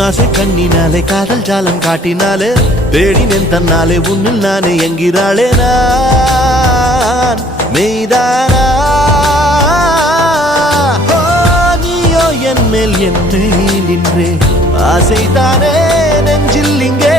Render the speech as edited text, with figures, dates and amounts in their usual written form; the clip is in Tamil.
உன்னாசை கண்ணினாலே காதல் ஜாலம் காட்டினாலே தேடினேன் தன்னாலே உன்னில் நானே என்கிறாளே நான் மெய்தானா என் மேல் என்னை நின்றே ஆசைதானே நெஞ்சில் இங்கே